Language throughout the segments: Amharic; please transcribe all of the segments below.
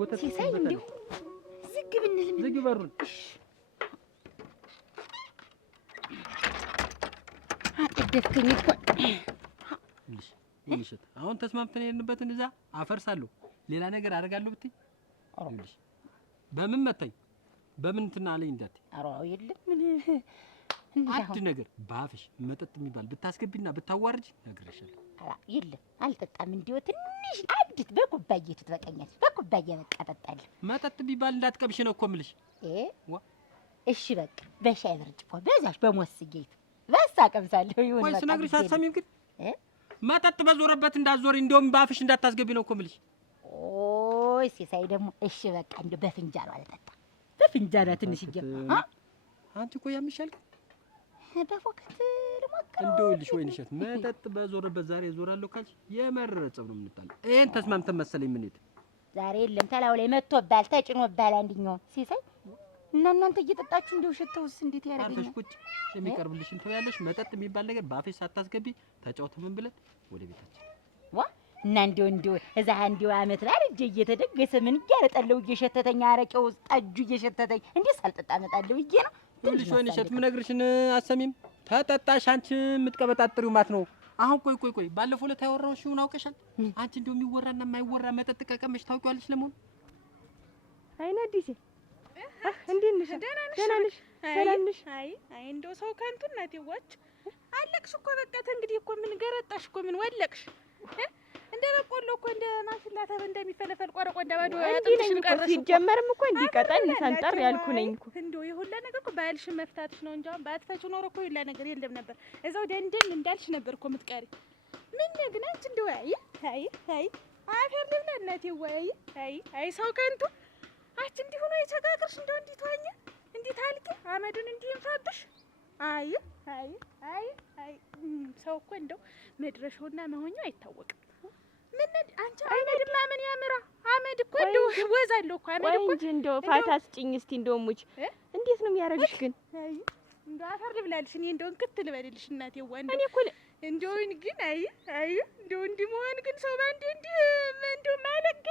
ጎተት ሲሳይ እንዲሁ ዝግ ብንል ምን ዝግ በሩን አጥደፍከኝ እኮ ልሽ አሁን ተስማምተን የሄድንበትን እዛ አፈርሳለሁ ሌላ ነገር አደርጋለሁ ብትይ ልሽ በምን መታኝ በምን እንትና አለኝ እንዳትይ አራው የለም ምን አንድ ነገር ባፍሽ መጠጥ የሚባል ብታስገቢና ብታዋርጂ ነግሬሻለሁ አራ የለም አልጠጣም እንዲሁ ትንሽ አድት በኩባያ ትበቃኛለች በኩባያ በቃ እጠጣለሁ መጠጥ ቢባል እንዳትቀብሽ ነው እኮ የምልሽ እሺ በቃ በሻይ ብርጭቆ በዛሽ በሞስጌት በሳ ቀምሳለሁ ይሁን ወይ ስነግርሽ አትሰሚም ግን መጠጥ በዞረበት እንዳትዞሪ እንደውም ባፍሽ እንዳታስገቢ ነው እኮ የምልሽ ኦይ ሲሳይ ደግሞ እሺ በቃ እንደ በፍንጃሉ አልጠጣ በፍንጃሉ ትንሽ ይገባ አንቺ እኮ ያምሻል በፎከት ልሞክረው እንደውልሽ ወይንሸት መጠጥ በዞረበት ዛሬ ዞራለሁ ካልሽ የመረረጸብ ነው የምንጣለው ይሄን ተስማምተን መሰለኝ ምን ዛሬ የለም ተላው ላይ መጥቶባል ተጭኖባል አንድኛው ሲሳይ እና እናንተ እየጠጣችሁ እንደው ሸተውስ እንዴት ያረጋኛል አርፈሽ ቁጭ የሚቀርብልሽን ተያለሽ መጠጥ የሚባል ነገር ባፍሽ ሳታስገቢ ተጫውተን ምን ብለን ወደ ቤታችን ዋ እና እንደው እዛ አንዲው አመት ላይ እጄ እየተደገሰ ምን እያረጠለው እየሸተተኝ አረቄው ጠጁ እየሸተተኝ እንዴ ሳልጠጣ መጣለሁ ብዬ ነው ትንሽ ወይንሸት ምነግርሽን አሰሚም ተጠጣሽ አንቺ የምትቀበጣጥሪው ማት ነው አሁን ቆይ ባለፈው ለታ ያወራውሽ ምን አውቀሻል አንቺ እንደው የሚወራና የማይወራ መጠጥ ቀቀመሽ ታውቂዋለሽ ለምን አይናዲሲ እንዴት ነሽ ደህና ነሽ ሰላም ነሽ አይ እንደው ሰው ከንቱ እናቴ ዋች አለቅሽ እኮ በቃ እንግዲህ እኮ ምን ገረጣሽ እኮ ምን ወለቅሽ እንደ በቆሎ እኮ እንደ ማሽላ ተብ እንደሚፈለፈል ቆረቆ እንደባዶ ያጥልሽ እኮ ሲጀመርም እኮ እንዲቀጣን ሰንጠር ያልኩ ነኝ እኮ እንደው ይሁላ ነገር እኮ ባልሽን መፍታትሽ ነው እንጂ አሁን ባትፈቹ ኖሮ እኮ ይላ ነገር የለም ነበር እዛው ደንደን እንዳልሽ ነበር እኮ ምትቀሪ ምን ግን አንቺ እንደው አይ አፈር ልብላ እናቴ አይ ሰው ከንቱ አች እንዲህ ሆኖ የቸጋግርሽ እንደው እንዲት ዋኛ እንዲት አልቂ አመዱን እንዲህ እንፋብሽ አይ ሰው እኮ እንደው መድረሻውና መሆኛው አይታወቅም ምን አንቺ አመድማ ምን ያምራ አመድ እኮ እንደው ወዛለው እኮ አመድ እኮ እንጂ እንደው ፋታ ስጭኝ እስቲ እንደው ሙች እንዴት ነው የሚያረግሽ ግን እንደው አፈር ልብላልሽ እኔ እንደው እንክት ልበልልሽ እናቴ ወንድ እኔ እኮ እንደው ግን አይ እንደው እንዲህ መሆን ግን ሰው ባንዴ እንዲህ እንደው ማለግ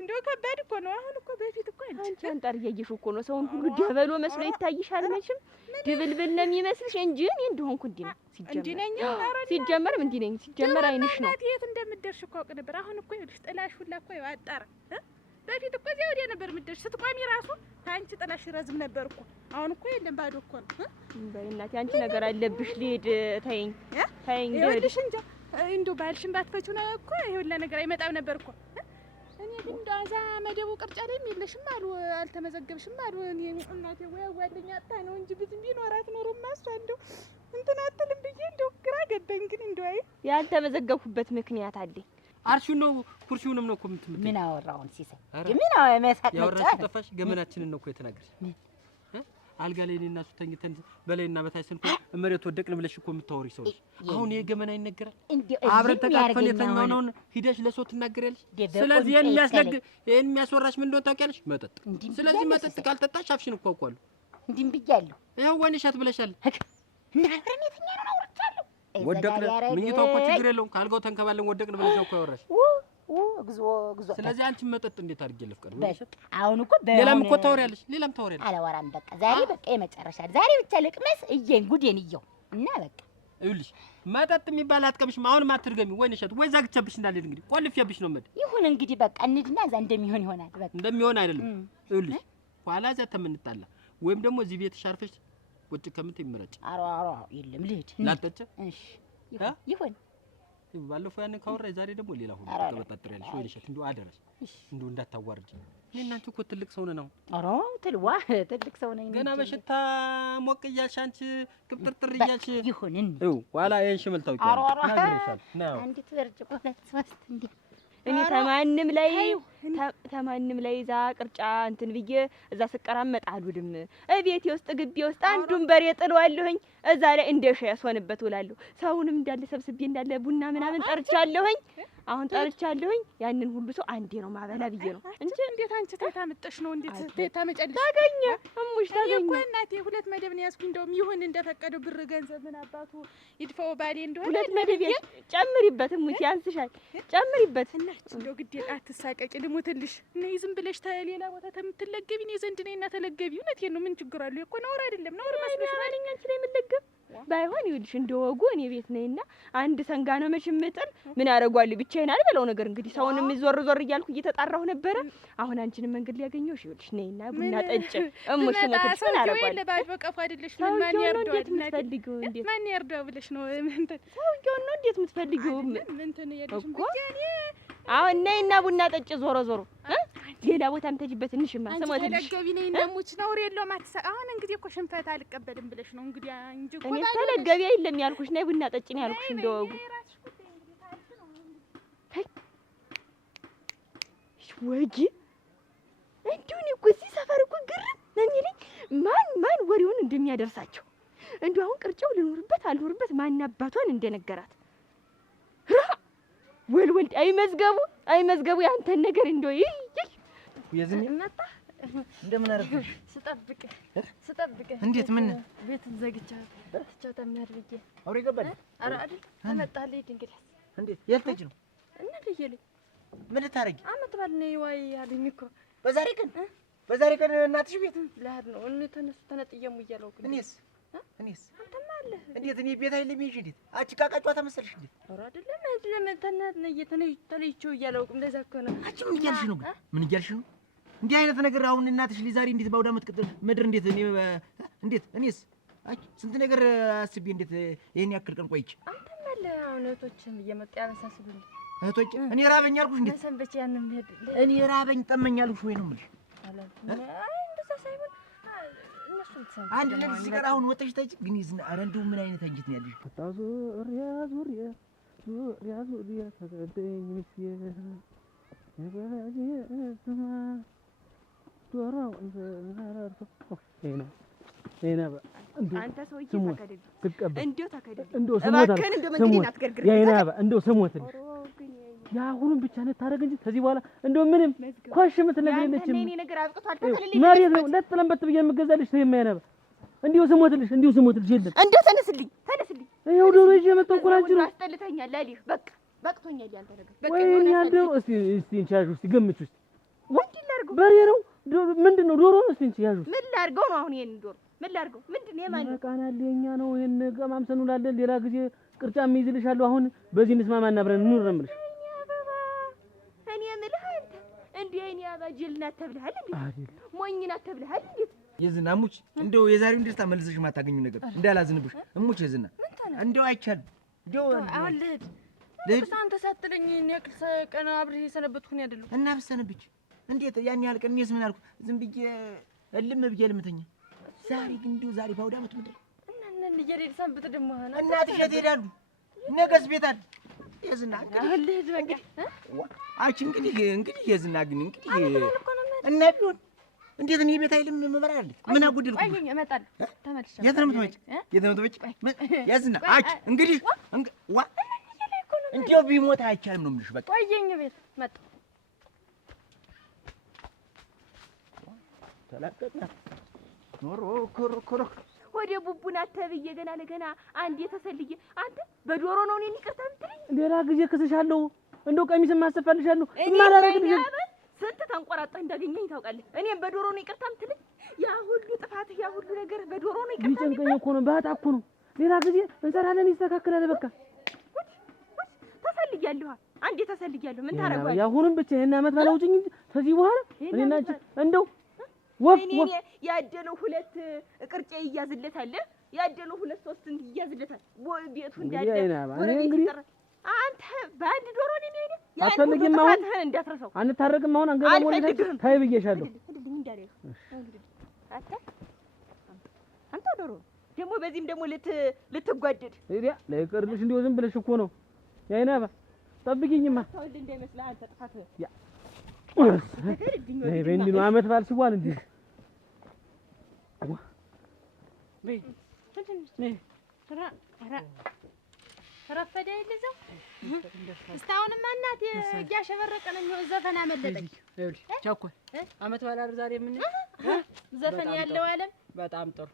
እንደው ከባድ እኮ ነው አሁን እኮ በፊት እኮ አንቺ አንጣር እያየሽ እኮ ነው ሰውን ሁሉ ደበሎ መስሎ ይታይሻል መቼም ድብልብል ነው የሚመስልሽ እንጂ እኔ እንደሆንኩ እንዲህ ነው ሲጀመርም እንዲህ ነኝ ሲጀመር አይንሽ ነው የት እንደምትደርሽ እኮ አውቅ ነበር አሁን እኮ ይልሽ ጥላሽ ሁላ እኮ ያጣራ በፊት እኮ እዚያ ወዲያ ነበር የምትደርሽ ስትቆሚ ራሱ ታንቺ ጥላሽ ረዝም ነበር እኮ አሁን እኮ የለም ባዶ እኮ ነው በእናቴ አንቺ ነገር አለብሽ ልሂድ ተይኝ ይኸውልሽ እንጃ እንደው ባልሽን ባትፈቹ ነው እኮ ይኸውላ ነገር አይመጣም ነበር እኮ እኔ ግን እንዳዛ መደቡ ቅርጫ ላይ የለሽም አሉ አልተመዘገብሽም አሉ እኔ እናቴ ወይ ጓደኛ አጣ ነው እንጂ ብዙም ቢኖራት ኖሮማ እሷ እንደው እንትን አትልም ብዬ እንደው ግራ ገባኝ ግን እንደው አይ ያልተመዘገብኩበት ምክንያት አለኝ አርሹን ነው ኩርሲውንም ነው እኮ የምትምት ምን አወራውን ሲሳይ ምን አወራ መሳቅ ያወራሽ ጠፋሽ ገመናችንን ነው እኮ የተናገርሽ አልጋ ላይ እኔና እሱ ተኝተን በላይና በታች ስንኩ መሬት ወደቅን ብለሽ እኮ የምታወሪ ሰው አሁን ይሄ ገመና ይነገራል አብረን ተቃቅፈን የተኛው ሂደሽ ለሰው ትናገሪያለሽ ስለዚህ ይሄን የሚያስወራሽ ምን እንደሆነ ታውቂያለሽ መጠጥ ስለዚህ መጠጥ ካልጠጣሽ አፍሽን እኮ አውቀዋለሁ እንዲም ብያለሁ ይሄው ወንሸት ብለሻል እና አብረን የተኛው ነው አውርቻለሁ ወደቅን ምኝታው እኮ ችግር የለውም ካልጋው ተንከባለን ወደቅን ብለሽ እኮ ያወራሽ እግዚኦ ስለዚህ አንቺ መጠጥ እንዴት አድርጌ ልፍቀድ አሁን እኮ ሌላም እኮ ታወሪያለሽ አላወራም በቃ ዛሬ በቃ የመጨረሻ ዛሬ ብቻ ልቅመስ እየን ጉዴን እየው እና በቃ ይኸውልሽ መጠጥ የሚባል አትቀምሽም አሁንም አትርገሚ ወይንሸት ወይ ዛግቸብሽ እንዳልል እንግዲህ ቆልፌብሽ ነው መድ ይሁን እንግዲህ በቃ እንድና እዛ እንደሚሆን ይሆናል በቃ እንደሚሆን አይደለም ይኸውልሽ ኋላ እዛ ተምንጣላ ወይም ደግሞ እዚህ ቤት ሻርፈሽ ቁጭ ከምት ይመረጭ አሮ የለም ልሂድ ላጠጨ እሺ ይሁን ባለፈው ያን ካወራይ ዛሬ ደግሞ ሌላ ሁሉ ተበጣጥሪያለሽ ወይንሸት እንደው አደረሽ እንደው እንዳታዋርጂ እኔ እናንተ እኮ ትልቅ ሰው ነን አሁን አሮ ትልቅ ሰው ነኝ ገና በሽታ ሞቅ እያልሽ አንቺ ቅብጥርጥር እያልሽ ይሁን ኋላ ይሄን ሽመል ታውቂያለሽ ነግሬሻለሁ ነው አንዲት ብርጭቆ ሁለት ሶስት እንዴ እኔ ተማንም ላይ ዛ ቅርጫ እንትን ብዬ እዛ ስቀራመጥ አልውልም እቤቴ ውስጥ ግቢ ውስጥ አንዱን በሬ ጥለዋለሁኝ እዛ ላይ እንደሻ ያስሆንበት ውላለሁ ሰውንም እንዳለ ሰብስቤ እንዳለ ቡና ምናምን ጠርቻለሁኝ አሁን ጠርቻለሁኝ ያንን ሁሉ ሰው አንዴ ነው ማበላ ብዬ ነው እንጂ እንዴት አንቺ ታመጣሽ ነው እንዴት ታመጨልሽ ታገኘ እሙሽ ታገኘ እኮ እናቴ ሁለት መደብ ነው ያስኩ እንደውም ይሁን እንደፈቀደው ብር ገንዘብ ምን አባቱ ይድፈው ባሌ እንደሆነ ሁለት መደብ ጨምሪበት እሙሽ ያንስሻል ጨምሪበት እናት እንደው ግዴ አትሳቀቂ ልሙ ልሙትልሽ ነይ ዝም ብለሽ ሌላ ቦታ ተምትለገቢ እኔ ዘንድ ነይና ተለገቢ። እውነቴን ነው። ምን ችግር አለው? እኮ ነውር አይደለም። ነውር መስሎሽ ነው አይደል? አንቺ ላይ የምትለገብ ባይሆን ይኸውልሽ እንደ ወጉ እኔ ቤት ነኝና አንድ ሰንጋ ነው መቼም መጠን ምን አደርጓለሁ ብቻዬን አልበለው ነገር እንግዲህ ሰውንም ዞር ዞር እያልኩ እየተጣራሁ ነበረ። አሁን አንቺንም መንገድ ሊያገኘውሽ ይኸውልሽ ነይና ቡና ጠጭ እሙሽ ሞተሽ ምን አደርጓለሁ ለባጅ በቀፉ አይደለሽ ምን ማን ያርዳው የምትፈልጊው እንዴት ማን ያርዳው ብለሽ ነው እንትን ሰውዬው ነው እንዴት የምትፈልጊው እንትን የለሽም ብቻዬን አሁን ነይና ቡና ጠጭ ዞሮ ዞሮ ሌላ ቦታ የምትሄጂበት እንሽማ ሰሞኑን ተለገቢ ነኝ እንደሙች ነውር የለውም። አሁን እንግዲህ እኮ ሽንፈት አልቀበልም ብለሽ ነው እንግዲህ እንጂ እኮ እኔ ተለገቢ አይደለም ያልኩሽ ነይ ቡና ጠጭ ነው ያልኩሽ እንደወጉ ወጂ እንደው እኔ እኮ እዚህ ሰፈር እኮ ግርም ነው የሚለኝ ማን ወሬውን እንደሚያደርሳቸው እንደው አሁን ቅርጫው ልኖርበት አልኖርበት ማን አባቷን እንደነገራት ወልወልድ አይመዝገቡ ያንተን ነገር እንደው የዝኔ መጣ እንደምን አረፈሽ? ስጠብቅ እንዴት ምን ቤቱን ዘግቻው ተምናድርጌ አውሬ ገባል? ኧረ አይደል ተመጣልኝ እንግዲህ እንዴት የልተጅ ነው እና ልየልኝ ምን ልታረጊ? አመት ባል ነይ ዋይ አለኝ እኮ በዛሬ ቀን እናትሽ ቤት ልሄድ ነው እኔ ተነጥየሙ እያለው ግን እኔስ አንተማ አለ እንዴት እኔ ቤት አይደለም ይዤ እንዴት አንቺ ቃቃጫዋ ተመሰልሽ እንዴት? ኧረ አይደለም ተለይቼው እያለውቅም እንደዛ እኮ ነው። አንቺ ምን እያልሽ ነው? ምን እያልሽ ነው? እንዲህ አይነት ነገር አሁን እናትሽ ዛሬ እንዴት ባውዳ መትቀጥል ምድር እንዴት እኔስ አይ ስንት ነገር አስቤ እንዴት ይሄን ያክል ቀን ቆይቼ አንተማ አለ አሁን እህቶችም እየመጡ ያበሳስሉልኝ እህቶች እኔ ራበኝ አልኩሽ እንዴት ሰንበቼ ያንን ሄድ እኔ ራበኝ ጠመኝ አልኩሽ ወይ ነው የምልሽ? እንደዛ ሳይሆን እነሱን ተሰንበ አንድ ለዚህ ሲቀር አሁን ወጥተሽ ታጭ ግን ይዝና ኧረ እንደው ምን አይነት አንጀት ነው ያለሽ? ዙሪያ ተገደኝ ምስየ አንተ ሰውዬ ተከደድ እንደው ተከደድ እባክህን እንደው መንገዴን አትገርግር እንደው ስሞትልሽ ያሁኑን ብቻ ነው ታረግ እንጂ ከዚህ በኋላ እንደው ምንም ኮሽ የምትነግር የለችም። እኔ ነገር አብቅቷል ተከለለኝ መሬት ነው ለጥለንበት ብዬ የምገዛልሽ ተይማ ያነባ እንደው ስሞትልሽ የለም እንደው ተነስልኝ ይኸው ዶሮ ይዤ መጣሁ እኮ አንቺ ነው አስጠልተኛል አልህ በቃ በቅቶኛል ያንተ ነገር በቃ ወይ ያንደው እስቲ እንቻሽ እስቲ ገምቹ እስቲ ወንድ ላርገው በሬ ነው ምንድነው ዶሮ ነው እስቲ እንቻሽ ምን ላርገው ነው አሁን ይሄን ዶሮ ምን ላርገው ምንድነው የማን ነው ቃናል የኛ ነው ይሄን ገማምሰን እንውላለን ሌላ ጊዜ ቅርጫ የሚይዝልሻለሁ አሁን በዚህ እንስማማና አብረን እንኑር ነው የምልሽ እኔ የምልህ አንተ እንዴ እኔ አባጅልና ተብለሃል እንዴ አይደል ሞኝና ተብለሃል እንዴ የዝናሙች እንደው የዛሬው እንደስታ መልሰሽ ማታገኙ ነገር እንዳላዝንብሽ እሙች የዝና እንደው አይቻል እንደው አሁን ልሂድ አንተ ሳትለኝ እኔ ያክል ቀን አብሬ የሰነበትኩኝ አይደለም እና ብሰነብች እንዴት ያን ያህል ቀን እኔስ ምን አልኩ ዝም ብዬ እልም ብዬ ልምተኛ ዛሬ ግን እንደው ዛሬ ባውዳ አመት ምድር እና እየሄድን ሰንብት ደግሞ ሆነ እናትሽ የት ሄዳሉ ነገስ ቤት አለ የዝና አሁን ልሂድ በቃ አንቺ እንግዲህ የዝና ግን እንግዲህ እና ቢሆን እንዴት እኔ ቤት አይልም መመራል ምን አጉድልኩ አይኝ እመጣለሁ ተመልሼ የት ነው የምትመጪ የዝና አንቺ እንግዲህ ዋ እንዴው ቢሞት አይቻልም ነው የምልሽ በቃ ቆየኝ ቤት መጣ ተላቀቀ ኖሮ ኮሮ ወደ ቡቡና ተብዬ ገና ለገና አንዴ ተሰልዬ አንተ በዶሮ ነው እኔን ይቅርታ የምትለኝ ሌላ ጊዜ ክስሻለሁ እንደው ቀሚስም አሰፋልሻለሁ ማላረግልሽ ስንት ተንቆራጣህ እንዳገኘኝ ታውቃለህ እኔም በዶሮ ነው ይቅርታ የምትለኝ ያ ሁሉ ጥፋትህ ያ ሁሉ ነገር በዶሮ ነው ይቅርታ ቢጨንቀኝ እኮ ነው ባታ እኮ ነው ሌላ ጊዜ እንሰራለን ይስተካከላል በቃ ተሰልያለሁ አንዴ ተሰልያለሁ ምን ታረጋለህ ያሁንም ብቻ እና አመት ባላውጭኝ እንጂ ከዚህ በኋላ እኔና አንቺ እንደው ወፍ ያደለው ሁለት ቅርጫ ይያዝለታል ያደለው ሁለት ሶስት ይያዝለታል ቤቱ እንዳለ እንግዲህ አንተ በአንድ ዶሮ ነኝ አትፈልጊም አሁን እንዳትረሳው አንታረቅም አሁን አንገባም ወደ ታይ ብዬሻለሁ አንተ ዶሮ ደግሞ በዚህም ደግሞ ልትጓደድ እዲያ ለይቀርልሽ እንደው ዝም ብለሽ እኮ ነው ያይናባ ጠብቂኝማ ተወልድ እንዳይመስልህ አንተ ጥፋት ያ ነይ በእንዲህ ነው አመት ባል ሲዋል እንዴ በይ ነይ ረፈደ ይልዘው እስካሁንማ እናቴ እያሸበረቀ ነው ዘፈን አመለጠኝ ይኸውልሽ ቻኮል አመት ባል አይደል ዛሬ ምን ዘፈን ያለው ዓለም በጣም ጥሩ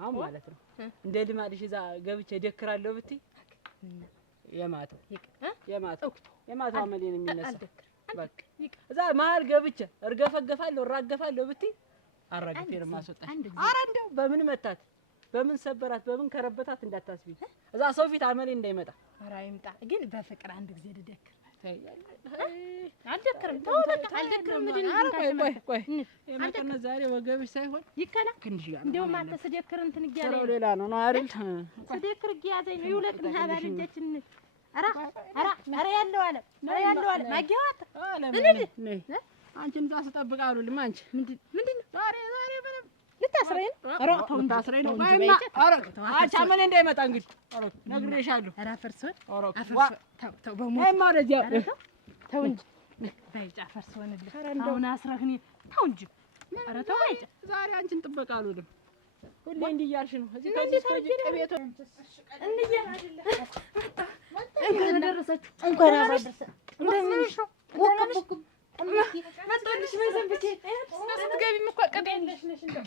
አሁን ማለት ነው እንደ ልማድሽ እዛ ገብቼ ደክራለሁ ብትይ የማታው አመሌን የሚነሳ በቃ እዛ መሀል ገብቼ እርገፈገፋለሁ እራገፋለሁ ብትይ አራግፌን ማስወጣሽ። ኧረ እንደው በምን መታት በምን ሰበራት በምን ከረበታት እንዳታስቢ። እዛ ሰው ፊት አመሌ እንዳይመጣ። ኧረ አይምጣ ግን በፍቅር አንድ ጊዜ ልደክር። አልደክርም። ተው በቃ አልደክርም። ቆይ የመቀነት ዛሬ ወገብሽ ሳይሆን ይከና ክንድሽ ጋር እንደውም አንተ ስደክር እንትን እያለኝ ነው። ሌላ ነው አይደል? ስደክር እያዘኝ ነው። ይውለቅና ባልጀችን ኧረ ያለው አለ ማጊያዋት አንቺን እዛ ስጠብቅ አሉልም። አንቺ ምንድን ነው ዛሬ ምንም ልታስረኝ ነው? ልታስረኝ ነው? አንቺ አመሌ እንዳይመጣ እንግዲህ ነግሬሻለሁ። ኧረ አፈርሶን ተው በሞት ተው እንጂ ባይጫ አፈርሶንልህ አሁን አስረህ እኔ ተው እንጂ ኧረ ተው ባይጫ ዛሬ አንቺን ጥበቃ አሉልም። ሁሌ እንዲህ እያልሽ ነው። እዚህ ከዚህ ከቤቱ እንኳን ደረሳችሁ። እንኳን አደረሰ እንደምንሽ ነው መጣልሽ በዘንብቴ ስትገቢም እኮ ቀበያለሽ ነሽ እንደው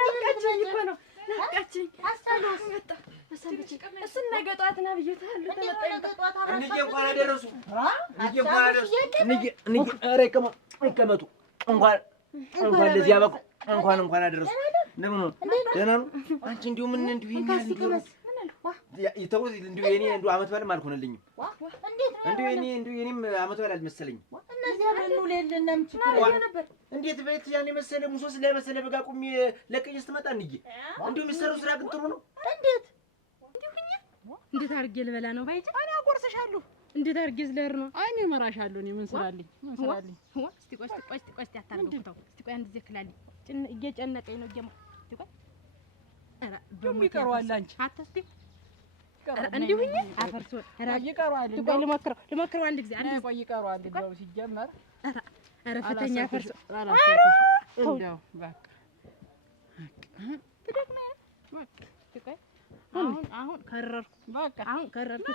ናፍቃችኝ እኮ ነው ናፍቃችኝ አስታውስ መጣ በሰንብቴ እሱን ነገ ጠዋት ና ብዬሻለሁ ተመጣጣኝ እንዴ እንኳን አደረሱ እንኳን አደረሱ ኧረ ይቀመጡ እንኳን ለዚህ ያበቁ እንኳን አደረሱ እንደምን ነው ደህና ነው አንቺ እንዲሁ ምን እንዲሁ ይኛል ይተውት እንዲሁ የኔ እንዲሁ አመት በዓልም አልሆነልኝም እንዲሁ የኔም አመት በዓል አልመሰለኝም እነዚህ አብረን ለለም ችግር ነበር እንዴት ቤት ያን መሰለ ሙሶስ ላይ መሰለ በጋ ቁሚ ለቀኝ ስትመጣ እንጂ እንዲሁ የሚሰራው ስራ ግን ጥሩ ነው እንዴት አድርጌ ልበላ ነው ባይጭ እኔ አጎርሰሻለሁ እንዴት አድርጌ ዝለር ነው አይኔ እመራሻለሁ እኔ ምን ስራልኝ እስቲ ቆይ አታርገው ተው እስቲ ቆይ አንድ ጊዜ ክላልኝ እየጨነቀኝ ነው ቆይ ኧረ ይቀርዋል አንቺ አትስቲ እንዲሁኝ አፈርሶ ኧረ ይቀርዋል ቆይ ልሞክረው አንድ ጊዜ አንድ ቆይ ይቀርዋል እንደው ሲጀመር ኧረ ፈተኛ አፈርሶ እንደው በቃ ትደግመኝ በቃ አሁን ከረርኩ በቃ አሁን ከረርኩ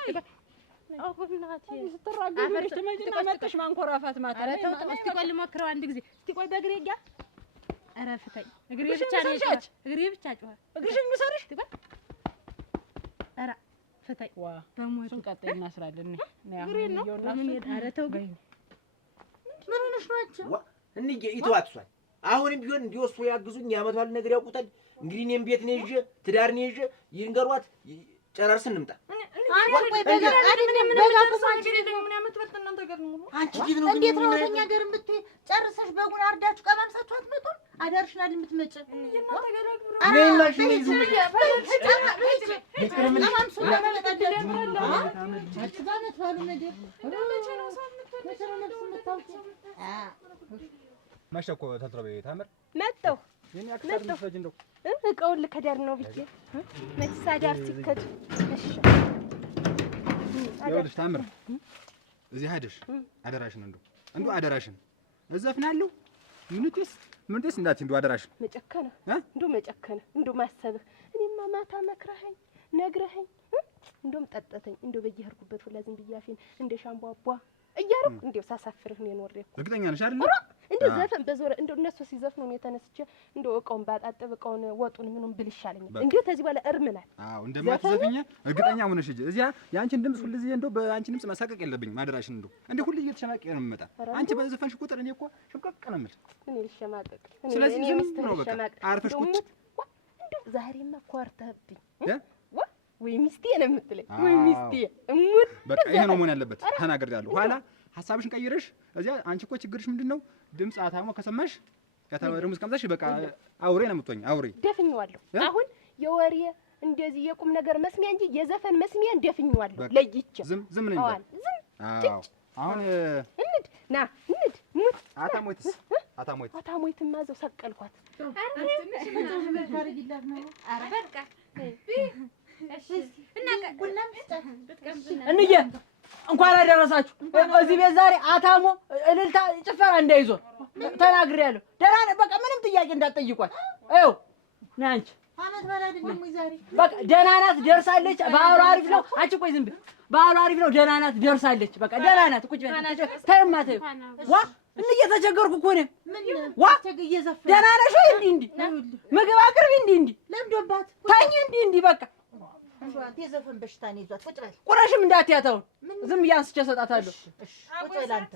እናቴ ስትራገበሽ ትመጪና መጥተሽ ማንኮራፋት ማለት ኧረ ተው እስቲ ቆይ ልሞክረው አንድ ጊዜ እስቲ ቆይ በእግሬ ጋ ኧረ ፍተኝ እግሬ ብቻ ጮኸ እግርሽን ምሰርሽ ኧረ ፍተኝ ዋ በሞቱ ቀጣይ እናስራለን ነው እግሬ ነው ኧረ ተው ግን ምን ሆነሽ ነው አንቺ እንዴ ይተዋትሷል አሁንም ቢሆን እንዲወስዱ ያግዙኝ ያመቷል ነገር ያውቁታል እንግዲህ እኔም ቤት ነው ይዤ ትዳር ነው ይዤ ይንገሯት ጨራርስን እንምጣ እንዴት ነው ተኛ ገር የምትይ ጨርሰሽ በጉን አርዳችሁ ቀማምሳችሁ አትመጡም አዳርሽናል የምትመጭ መሸኮ ተትረበ ታምር መጣሁ የኔ አክታር ምትፈጅ እንደው እቃውን ልከዳር ነው ብዬ መችሳ ዳር ሲከድ እሺ ይኸውልሽ ታምር እዚህ ሄደሽ አደራሽን እንደው አደራሽን እዘፍናለሁ ምንትስ እንዳት እንደው አደራሽን መጨከነ እንደው ማሰብህ እኔማ ማታ መክረኸኝ ነግረኸኝ እንደውም ጠጠተኝ እንደው በየሄድኩበት ሁላ ዝም ብያፊን እንደ ሻምቧቧ እያረኩ እንደው ሳሳፍርህ ነው የኖርኩ እርግጠኛ ነሽ አይደል እንደው ዘፈን በዞረ እንደው እነሱ ሲዘፍኑ ነው የተነስቼ እንደው እቃውን ባጣጥብ እቃውን ወጡን ምኑን ብል ይሻለኛል እንደው ከዚህ በኋላ እርምናል አዎ እንደማትዘፍኝ እርግጠኛ ሆነሽ ሂጂ እዚያ ያንቺን ድምጽ ሁሉ ጊዜ እንደው በአንቺ ድምጽ መሳቀቅ የለብኝም አደራሽን እንደው ሁሉ እየተሸማቀቀ ነው የምመጣ አንቺ በዘፈንሽ ቁጥር እኔ እኮ ሽምቀቅ ነው የምልሽ እኔ ልሸማቀቅ ስለዚህ ዝም ነው በቃ አርፈሽ ቁጭ እንደው ዛሬማ ኮርተብኝ ወይ ሚስቴ ነው የምትለኝ ወይ ሚስቴ እሙት በቃ ይሄ ነው መሆን ያለበት ተናግሬያለሁ ኋላ ሐሳብሽን ቀይረሽ እዚያ አንቺ እኮ ችግርሽ ምንድነው ድምጽ አታሞ ከሰማሽ ያታወረ ሙዚቃ ምዛሽ በቃ አውሬ ነው የምትሆኝ አውሬ ደፍኝዋለሁ አሁን የወሬ እንደዚህ የቁም ነገር መስሚያ እንጂ የዘፈን መስሚያ ደፍኝዋለሁ ለይቼ ዝም ነው ይባል አዎ አሁን እንድ ሙት አታሞይት ማዘው ሰቀልኳት እንዬ እንኳን አደረሳችሁ። እዚህ ቤት ዛሬ አታሞ እልልታ ጭፈራ እንዳይዞር ተናግሬያለሁ። ደህና ነህ? በቃ ምንም ጥያቄ እንዳትጠይቋት። ይኸው ነይ አንቺ አመት በላ አይደለም ወይ ዛሬ በቃ ደህና ናት ደርሳለች። በዓሉ አሪፍ ነው። አንቺ ቆይ ዝም ብለሽ በዓሉ አሪፍ ነው። ደህና ናት ደርሳለች። በቃ ደህና ናት። ቁጭ በይ ተይማ ተይው። ዋ እንዬ ተቸገርኩ እኮ እኔም ዋ ደህና ነሽ ወይ? እንዲህ ምግብ አቅርቢ እንዲህ ለምዶባት ተኝ እንዲህ በቃ የዘፈን በሽታ ነው ይዟት ቁጭ በል ቁረሽም እንዳትያታው ዝም ብዬ አንስቼ እሰጣታለሁ። ቁጭ በል አንተ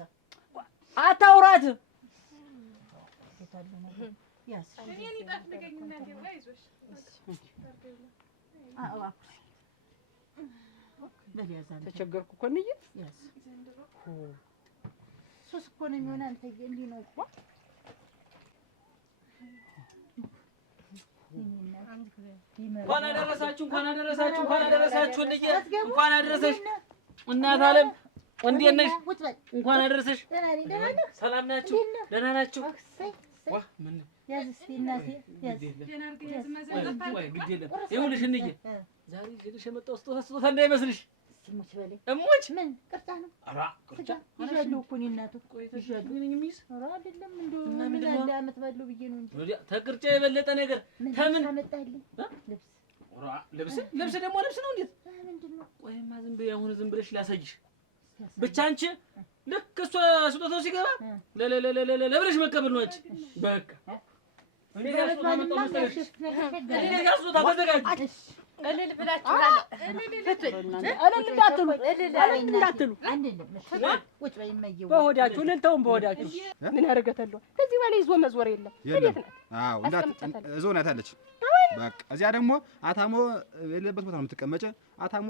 አታውራት። እኔን ይጣፍልገኝ እናቴ ብላ ይዞሽ ተቸገርኩ እኮ እንዬ። ሱስ እኮ ነው የሚሆን። አንተ እንዲህ ነው እኮ እንኳን አደረሳችሁ፣ እንኳን አደረሳችሁ፣ እንኳን አደረሳችሁ እንዬ። እንኳን አደረሰሽ እናት ዓለም። እንዴት ነሽ? እንኳን አደረሰሽ። ሰላም ናችሁ? ደህና ናችሁ? ዋ ምን ያዝ እስኪ እናቴ ያዝ። ግድ የለም ይኸውልሽ እንዬ፣ ዛሬ ይዤልሽ የመጣው ስጦታ እንዳይመስልሽ። እሙች በለኝ። እሙች ምን ቅርጫ ነው? ኧረ ቅርጫ ይዣለሁ እኮ እኔ እናቱ ይዣለሁ። ምን የሚይዝ ኧረ አይደለም እንደው ምን አለ ዓመት ባለው ብዬ ነው እንጂ ተቅርጫ የበለጠ ነገር ከምን ታመጣልኝ? ልብስ ልብስ ደግሞ ልብስ ነው እንዴት? ምንድን ነው? ቆይማ ዝም ብዬሽ አሁን ዝም ብለሽ ላሳይሽ ብቻ። አንቺ ልክ እሷ ስጦታው ሲገባ ለብለሽ መቀበል ነው አንቺ። በቃ እኔ ጋር ስጦታ መጣሁ መሰለሽ። እኔ ጋር ስጦታ ተዘጋጅ። እልል ብላችሁ በሆዳችሁ እልልተውን በሆዳችሁ ምን ያደርገታለሁ? ከዚህ በላይ ይዞ መዞር የለም። እንዴት ናት? አዎ እዛው ናት አለች። በቃ እዚያ ደግሞ አታሞ የሌለበት ቦታ ነው የምትቀመጪ። አታሞ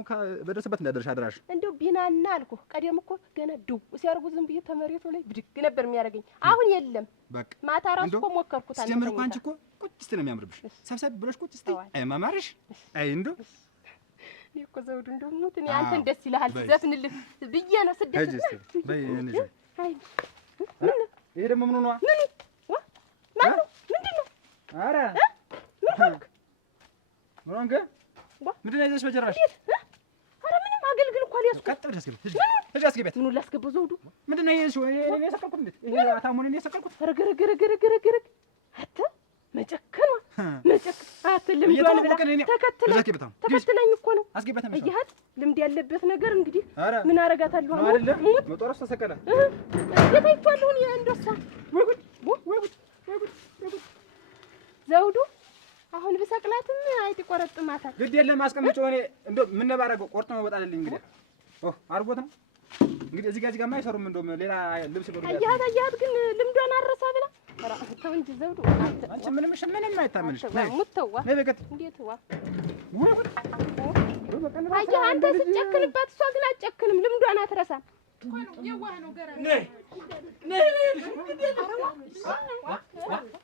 በደረሰበት እንዳደረሽ አድራሽ። እንደው ቢናና አልኩህ። ቀደም እኮ ገና ድው ሲያርጉ ዝም ብዬ ተመሬቱ ላይ ብድግ ነበር የሚያደርገኝ። አሁን የለም። በቃ ማታ ራሱ እኮ ሞከርኩት። ሲጀምር እኮ አንቺ እኮ ቁጭ ስትይ ነው የሚያምርብሽ። ሰብሰብ ብለሽ ቁጭ ስትይ አይ ማማርሽ። አይ እንደው እኔ እኮ ዘውዱ እንደው ሙት እኔ አንተን ደስ ይልሃል ዘፍንልህ ብዬ ነው ስደት በይ እንጂ። አይ ይሄ ደግሞ ምን ሆነዋ? ምን ማን ነው? ምንድን ነው? ኧረ ምን ሆንክ? ምን ሆንክ? ምንድን ነው ይዘሽ በጀራሽ? ኧረ ምንም አገልግል እኮ አልያዝኩም። ቀጥ ብለሽ አስገቢ። ሂጂ አስገቢያት። ምኑን ላስገባው ዘውዱ? ምንድን ነው ይዘሽ? እኔ የሰቀልኩት እንዴት? ይሄ አታሙን እኔ የሰቀልኩት? ኧረ ገረገረ አተ መጨከኗ አተ ልምዷን ብላ ተከትለኝ እኮ ነው። አስገቢያት። እያት ልምድ ያለበት ነገር እንግዲህ ምን አረጋታለሁ? አይደለም መጦረስ ተሰቀለ። የታይቷለሁ እኔ እንደሷ ዘውዱ አሁን ብሰቅላትም አይጥ ይቆረጥማታል። ግድ የለም አስቀምጪው። እኔ እንደው ምን ነባረገው ቆርጥ ነው ወጣልልኝ። እንግዲህ አርጎት ነው እንግዲህ እዚህ ጋር የማይሰሩም እንደውም ሌላ ልብስ ነው። አያት ግን ልምዷን አረሳ ብላ ተው እንጂ ዘውዱ። አንቺ ምንም አይታመንሽ። ሙተዋ ነይ በቀጥ እንዴት ዋ አየህ አንተ ስትጨክንባት እሷ ግን አትጨክንም። ልምዷን አትረሳም።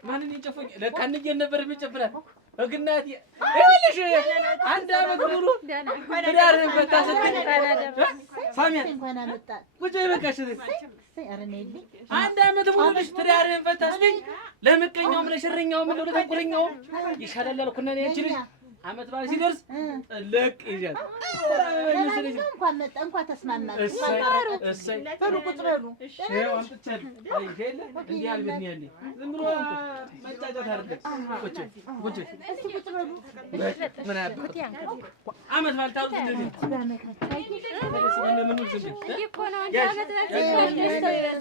ማንን ይጨፈኝ? ለካ እንዬን ነበር የሚጨፍራት እግናት ይኸውልሽ አንድ ዓመት ሙሉ ትዳርህን ፈታ ስትል ሳሚያት ቁጭ በቃሽ። አንድ ዓመት ሙሉ ልጅ ትዳርህን ፈታ ስትል ለምቀኛውም ለሽረኛውም ለተንኮለኛውም ይሻላል አልኩና እኔ አንቺ ልጅ ዓመት በዓል ሲደርስ ለቅ ይዣት እንኳን መጣ እንኳን ተስማማን። እሰይ በሉ ቁጭ በሉ። ይኸው አምጥቻለሁ። አይ ሄለ እንዲህ አልበኝ ያለ ዝም ብሎ መጫጫት አይደለም። ቁጭ እስኪ ቁጭ በሉ። ምን አባት ዓመት በዓል ታውቁት እንደዚህ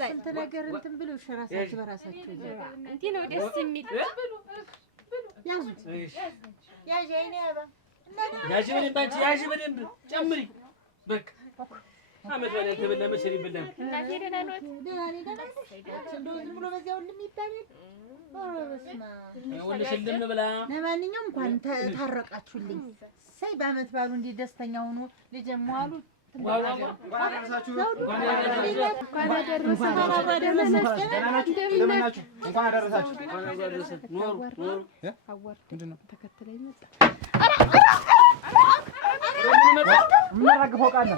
ስንት ነገር እንትን ብለው ራሳችሁ በራሳችሁ እንትን ነው ደስ የሚል ያዙት። ያዥ አይኔ አባ ያዥ በደንብ አንቺ ያዥ በደንብ ጨምሪ። በቃ ዓመት በዓል ያልተበላ መቼ ይበላል? እናቴ ደህና ነዎት? ደህና ነኝ። ደህና ነኝ። እንደው ዝም ብሎ በዚያው ይባላል። ኧረ በስመ አብ ወንሽ ልም ብላ። ለማንኛውም እንኳን ታረቃችሁልኝ። ሳይ በዓመት በዓሉ እንዲህ ደስተኛ ሆኖ ልጅም ዋሉ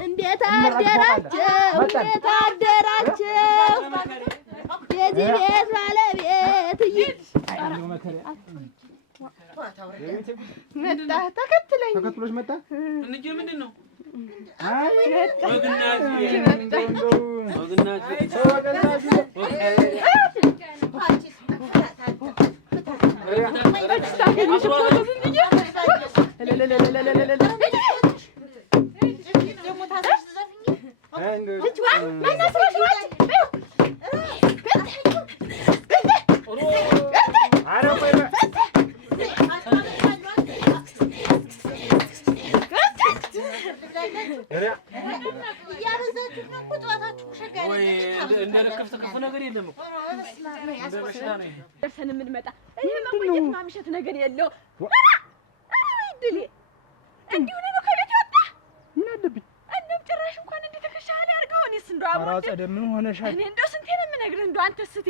እንዴት አደራችሁ? እንዴት አደራችሁ? የዚህ ቤት ባለቤት መጣ። ተከትሎሽ መጣ። እንጂ ምንድን ነው? እንደ ክፍት ክፉ ነገር የለም። ደርሰን የምንመጣ ይሄ መቆየት ማምሸት ነገር የለው። ድሌ እንዲሁ ነው ከቤት ወጣ። ምን አለብኝ? እንደው ጭራሽ እንኳን እንዴ ተከሻለ ያርገው። እኔስ እንደው አሞት ምን ሆነሻል? እኔ እንደው ስንቴ ነው የምነግርህ። እንደው አንተስ ስቴ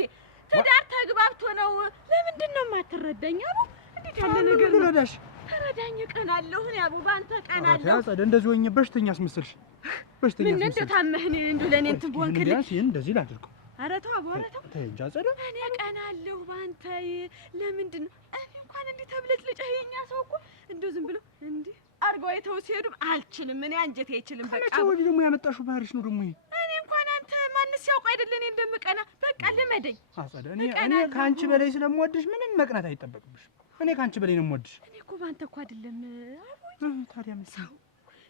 ትዳር ተግባብቶ ነው። ለምንድን ነው የማትረዳኝ? አቡ እንዴት ያለ ነገር ነው? ልረዳሽ ተረዳኝ። ቀናለሁ እኔ አቡ ባንተ ቀናለሁ። አጸደ እንደዚህ ሆኜ በሽተኛ አስመሰልሽ። በሽተኛ ምን እንደው ታመህ እኔ እንደው ለኔ እንትን ቦንክልኝ። እንደዚህ ላድርገው። ኧረ ተው አቡ፣ ኧረ ተው። ተይ እንጂ አጸደ። እኔ ቀናለሁ ባንተ። ለምንድን ነው እኔ እንኳን እንዲህ ተብለጭልጨህ የኛ ሰው እኮ እንደው ዝም ብሎ እንዲህ አርገው የተው ሲሄዱም አልችልም። እኔ አንጀቴ አይችልም። በቃ ወዲህ ደግሞ ያመጣሽው ባህሪሽ ነው ደግሞ ይሄ። እኔ እንኳን አንተ ማንስ ያውቅ አይደል እኔ እንደምቀና። በቃ ልመደኝ አጸደ። እኔ ከአንቺ በላይ ስለምወድሽ ምንም መቅናት አይጠበቅብሽም። እኔ ከአንቺ በላይ ነው የምወድሽ። እኔ እኮ ባንተ እኮ አይደለም አቦይ። ታዲያ ምን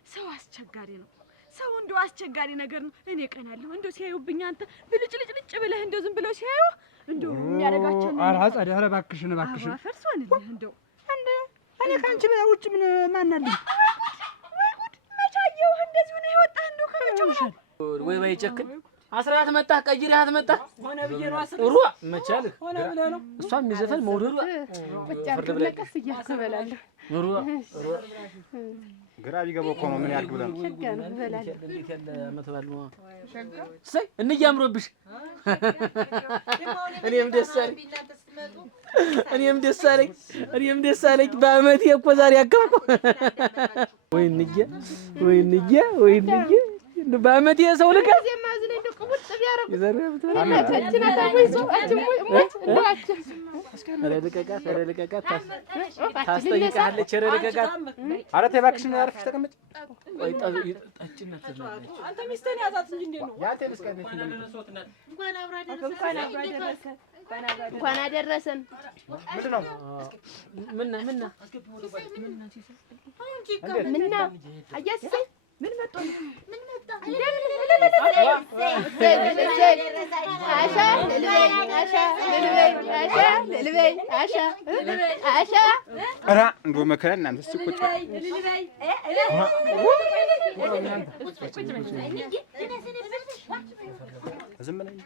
ሰው አስቸጋሪ ነው። ሰው እንደው አስቸጋሪ ነገር ነው። እኔ ቀናለሁ እንደው ሲያዩብኝ አንተ ብልጭልጭልጭ ብለህ እንደው ዝም ብለው ሲያዩ እንደው የሚያደርጋቸው ነው። ኧረ አጸደ፣ ኧረ እባክሽን እባክሽን። አፈርሶን እንደው እኔ ከአንቺ በላይ ውጭ ምን ማን አለኝ? ወይ ጉድ! መቼ አየሁህ እንደዚሁ ነው የወጣህ? እንደው ከመቼው ወይ ባይጨክን አስራት መጣህ ቀይረሃት መጣህ ሆነ ብዬ ነው አስራት ሩዋ መቻልህ ሆነ ብለህ ነው። እሷም የሚዘፈን መውደዷ ቁጭ አድርገን ለቀስ እያልኩ እበላለሁ። ሩዋ ግራ ቢገባው እኮ ነው ምን ያድርግ ብለን ሸጋን እበላለሁ። እንዴት ያለ አመት በዓል ነው ሰይ እንያምሮብሽ። እኔም ደስ አለኝ እኔም ደስ አለኝ። በአመቴ እኮ ዛሬ አከብኩ። ወይንዬ በአመቴ ሰው ልቀ ልቀቃት ታስጠይቃለች። ልቀቃት። ኧረ ተይ እባክሽን አርፈሽ ተቀመጭ። አንተ ሚስትህን ያዛት እንጂ እንዴት ነው? እንኳን አደረሰን። ምንድን ነው ምና አያሰይ ምን መጣ? ኧረ እንደው መከራ እናንተ እስኪ ቁጭ ዝም ብለኝ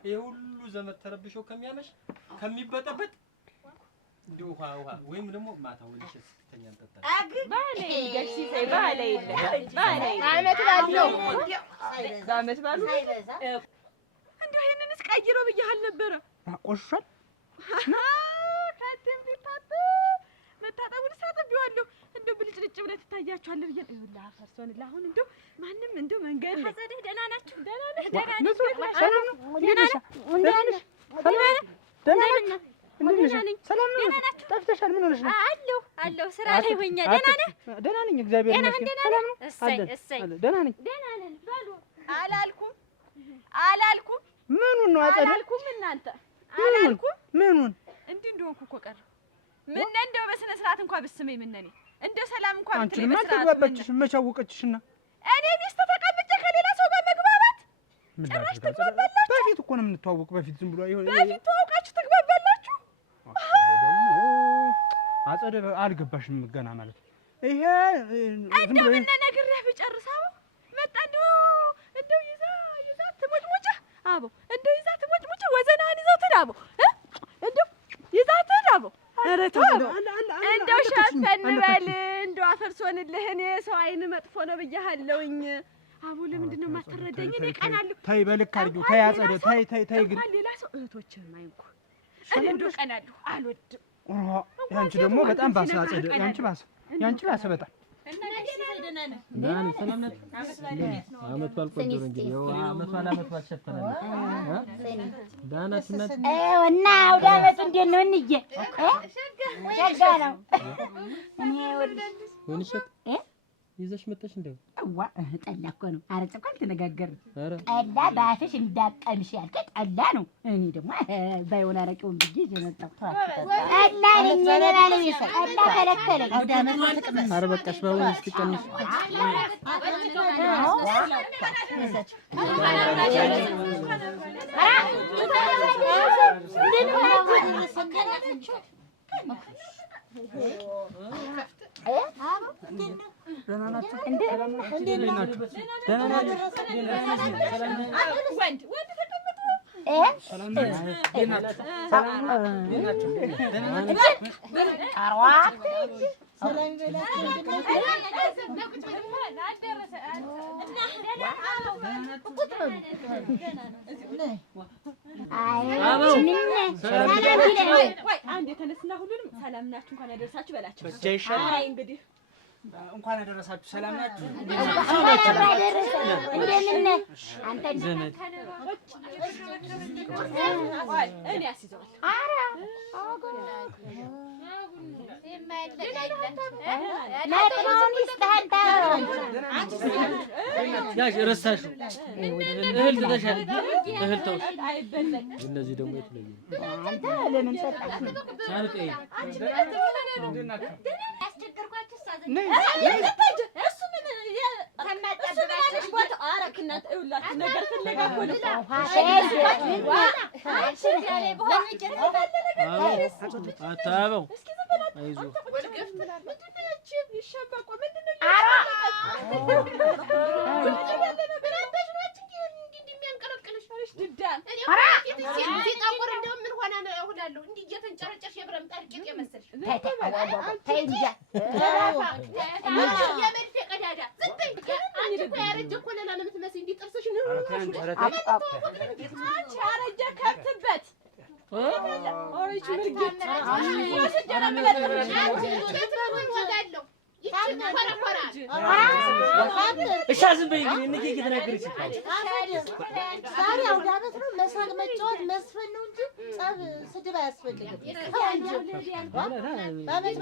ይሄ ሁሉ ዘመድ ተረብሾ ከሚያመሽ ከሚበጠበጥ እንደ ውሃ ወይም ደግሞ ማታ ወልሽ ስተኛ እንጠጣ ባለ ይገርሲ ሳይ ባለ ይለ ባለ አመት ባለው በአመት ባሉ እንደው ይሄንንስ ቀይሮ ብያህል ነበረ። ቆሻል ካንተም ቢታጠ መታጠቡን ሳጥቢዋለሁ። እንደው ብልጭልጭ ብለህ ትታያችኋለህ ብዬ ይኸውልህ አፈርሶንልህ። አሁን እንደው ማንም እንደው መንገድ ሐዘድህ ደህና ናችሁ? ደህና ነህ? ደህና ነህ? ሰላም ነው? ደህና ነህ? ሰላም ነው? ጠፍተሻል። ምን ሆነሽ ነው? አለሁ ስራ ላይ ሆኜ። ደህና ነህ? ደህና ነኝ እግዚአብሔር ይመስገን። ሰላም ነው? እሰይ ደህና ነኝ። ደህና ነን በሉ። አላልኩም ምኑን ነው አጸደ? አላልኩም እናንተ አላልኩም። ምኑን እንዲህ እንደሆንኩ እኮ ቀረ። ምን እንደው በስነ ስርዓት እንኳን ብትስመኝ ምን ነኝ እንደ ሰላም እንኳን አንቺ ምን ተግባባችሽ? መች አወቀችሽና? እኔ ሚስት ተቀምጬ ከሌላ ሰው ጋር መግባባት ጭራሽ ትግባባላችሁ? በፊት እኮ ነው የምንተዋወቅ። በፊት ዝም ብሎ በፊት ተዋውቃችሁ ትግባባላችሁ? ደግሞ አጸደ አልገባሽም ገና ማለት ይሄ እንደው ምን ነግሬህ ብጨርሳው መጣ እንደው ይዛ ትሞጭሞጭ አቦ እንደው ይዛ ትሞጭሞጭ ወዘናህን ይዘው ትዳቦ እንደው ይዛ ትዳቦ። ኧረ ተው እንደው ሸፈን በል እንደው አፈርሶንልህ። እኔ ሰው አይን መጥፎ ነው ብያለሁኝ። አቦ ለምንድን ነው የማትረዳኝ? እኔ ቀናለሁ። ተይ በልክ አድርጊው። ተይ አጸደ ተይ ግን ሌላ ሰው እህቶችህን ማይንኩ እኔ እንደው ቀናለሁ አልወድም። ያንቺ ደግሞ በጣም ባሰ አጸደ። ያንቺ ባሰ በጣም አመት በዓል ቆንጆ ነው እንግዲህ ያው አመት በዓል ሸፈነን ዳናትና እና ወደ አመቱ እንዴት ነው እንዬ? ሸጋ ነው። እኔ ወንሸት ይዘሽ መጣሽ እንደው አዋ ጠላ እኮ ነው። አረጭ እኮ አልተነጋገርንም። ጠላ በአፍሽ እንዳቀምሽ ያልከ ጠላ ነው። እኔ ደግሞ ባይሆን አረቄውን ብዬ የመጣው ጠላ ነኝ። እኔ ባለቤት ጠላ ከለከለኝ። አውዳ መጥቶ ተቀመጥ። ኧረ በቃሽ ባሁን ስትቀንሽ አንድ የተነስና ሁሉንም ሰላም ናችሁ እንኳን ያደረሳችሁ በላችሁ። አይ እንግዲህ እንኳን አደረሳችሁ። ሰላም ናችሁ? እኔ አስይዘዋለሁ። ረሳሽው እህል ትተሻል። እህል ተውሽ። እነዚህ ደግሞ የተለዩ አታበው አይዞህ እሺ ዝም በይ ግን እንዴ እየተናገረች ዛሬ አውደ ዓመት ነው። መሳቅ መጫወት መስፈን ነው እንጂ ጸብ ስድብ አያስፈልግም። በዓመት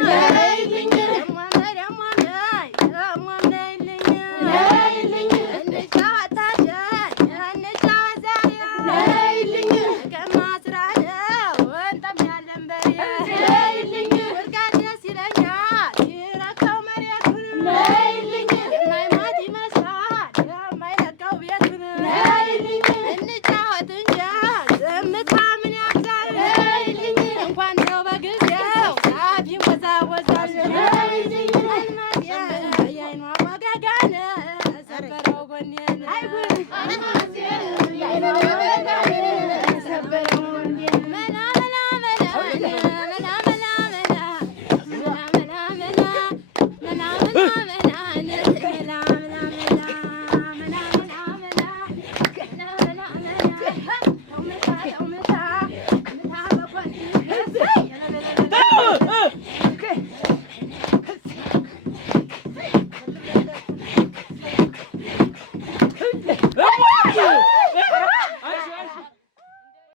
Yeah.